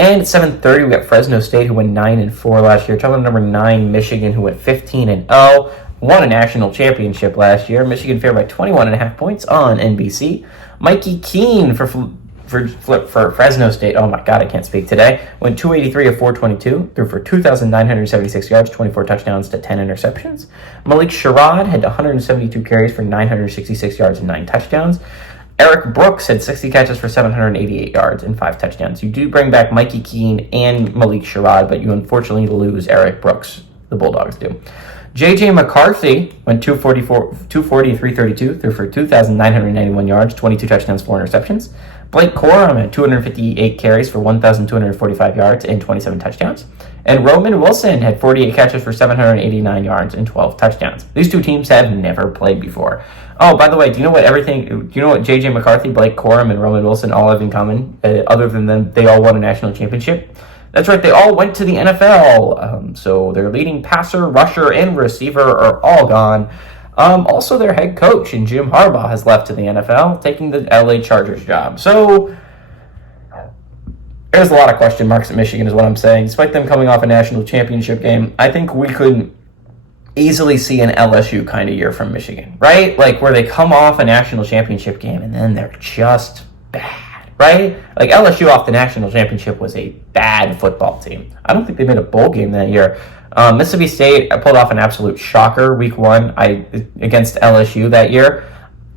And at 7:30, we got Fresno State, who went 9-4 last year. Talking about number 9, Michigan, who went 15-0, won a national championship last year. Michigan favored by 21.5 points on NBC. Mikey Keene for Fresno State. Oh my God, I can't speak today. Went 283 of 422, threw for 2,976 yards, 24 touchdowns to 10 interceptions. Malik Sherrod had 172 carries for 966 yards and 9 touchdowns. Eric Brooks had 60 catches for 788 yards and 5 touchdowns. You do bring back Mikey Keene and Malik Sherrod, but you unfortunately lose Eric Brooks. The Bulldogs do. J.J. McCarthy went 240 of 332, threw for 2,991 yards, 22 touchdowns, 4 interceptions. Blake Corum had 258 carries for 1,245 yards and 27 touchdowns. And Roman Wilson had 48 catches for 789 yards and 12 touchdowns. These two teams have never played before. Oh, by the way, do you know what J.J. McCarthy, Blake Corum, and Roman Wilson all have in common, other than them, they all won a national championship? That's right, they all went to the NFL. So their leading passer, rusher, and receiver are all gone. Also, their head coach, and Jim Harbaugh, has left to the NFL, taking the LA Chargers job. So there's a lot of question marks at Michigan, is what I'm saying. Despite them coming off a national championship game, I think we could easily see an LSU kind of year from Michigan, right? Like where they come off a national championship game and then they're just bad, right? Like LSU off the national championship was a bad football team. I don't think they made a bowl game that year. Mississippi State pulled off an absolute shocker week 1 against LSU that year.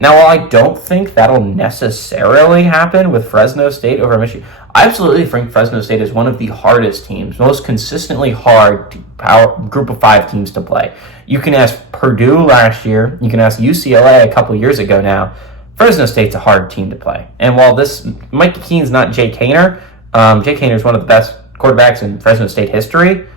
Now, while I don't think that'll necessarily happen with Fresno State over Michigan, I absolutely think Fresno State is one of the hardest teams, most consistently hard group of 5 teams to play. You can ask Purdue last year, you can ask UCLA a couple years ago now. Fresno State's a hard team to play. And while Mike Keene's not Jay Kaner, Jay Kaner is one of the best quarterbacks in Fresno State history.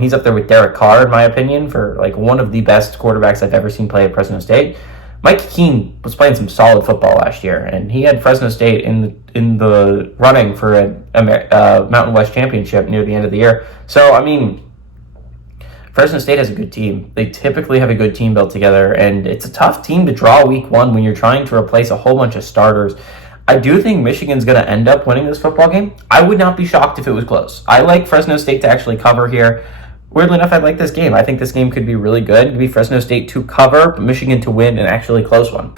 He's up there with Derek Carr, in my opinion, for like one of the best quarterbacks I've ever seen play at Fresno State. Mike Keene was playing some solid football last year, and he had Fresno State in the running for a Mountain West championship near the end of the year. So, I mean, Fresno State has a good team. They typically have a good team built together, and it's a tough team to draw week 1 when you're trying to replace a whole bunch of starters. I do think Michigan's going to end up winning this football game. I would not be shocked if it was close. I like Fresno State to actually cover here. Weirdly enough, I like this game. I think this game could be really good. It could be Fresno State to cover, but Michigan to win an actually close one.